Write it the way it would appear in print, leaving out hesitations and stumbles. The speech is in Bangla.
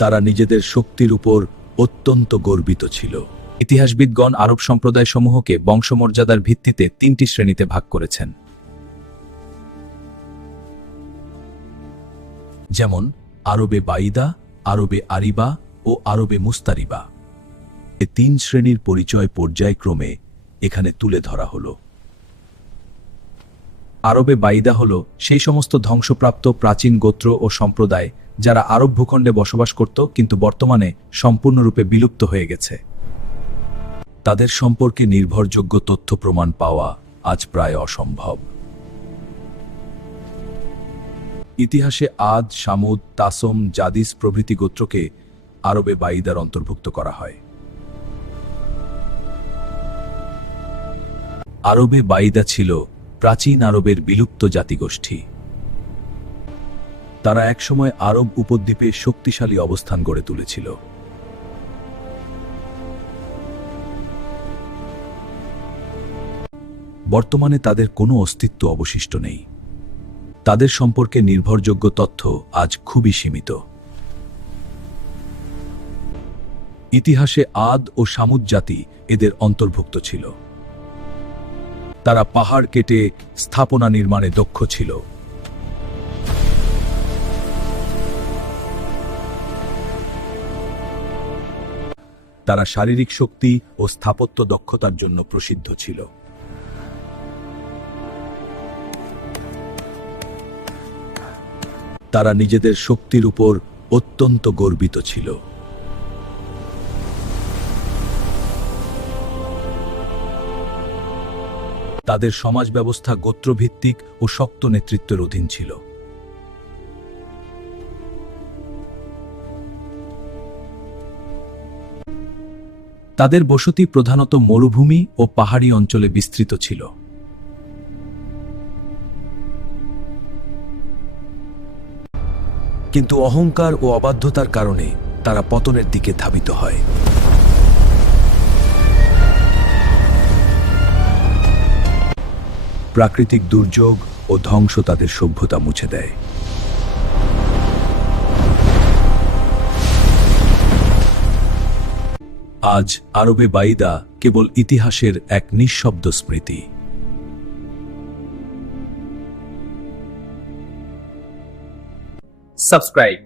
তারা নিজেদের শক্তির উপর অত্যন্ত গর্বিত ছিল। ইতিহাসবিদগণ আরব সম্প্রদায়সমূহকে বংশমর্যাদার ভিত্তিতে 3টি শ্রেণীতে ভাগ করেছেন, যেমন আরবে বাইদা, আরবে আরিবা ও আরবে মুস্তারিবা। এই 3 শ্রেণীর পরিচয় পর্যায়ক্রমে এখানে তুলে ধরা হলো। আরবে বাইদা হল সেই সমস্ত ধ্বংসপ্রাপ্ত প্রাচীন গোত্র ও সম্প্রদায় যারা আরব ভূখণ্ডে বসবাস করত কিন্তু বর্তমানে সম্পূর্ণরূপে বিলুপ্ত হয়ে গেছে। তাদের সম্পর্কে নির্ভরযোগ্য তথ্য প্রমাণ পাওয়া আজ প্রায় অসম্ভব। ইতিহাসে আদ, সামুদ, তাসম, জাদিস প্রভৃতি গোত্রকে আরবে বাইদার অন্তর্ভুক্ত করা হয়। আরবে বাইদা ছিল প্রাচীন আরবের বিলুপ্ত জাতিগোষ্ঠী। তারা একসময় আরব উপদ্বীপে শক্তিশালী অবস্থান গড়ে তুলেছিল। বর্তমানে তাদের কোনো অস্তিত্ব অবশিষ্ট নেই। তাদের সম্পর্কে নির্ভরযোগ্য তথ্য আজ খুবই সীমিত। ইতিহাসে আদ ও সামুদ জাতি এদের অন্তর্ভুক্ত ছিল। তারা পাহাড় কেটে স্থাপনা নির্মাণে দক্ষ ছিল। তারা শারীরিক শক্তি ও স্থাপত্য দক্ষতার জন্য প্রসিদ্ধ ছিল। তারা নিজেদের শক্তির উপর অত্যন্ত গর্বিত ছিল। তাদের সমাজ ব্যবস্থা গোত্রভিত্তিক ও শক্ত নেতৃত্বের অধীন ছিল। তাদের বসতি প্রধানত মরুভূমি ও পাহাড়ি অঞ্চলে বিস্তৃত ছিল। কিন্তু অহংকার ও অবাধ্যতার কারণে তারা পতনের দিকে ধাবিত হয়। প্রাকৃতিক দুর্যোগ ও ধ্বংস তাদের সভ্যতা মুছে দেয়। আজ আরবে বাইদা কেবল ইতিহাসের এক নিঃশব্দ স্মৃতি। Subscribe.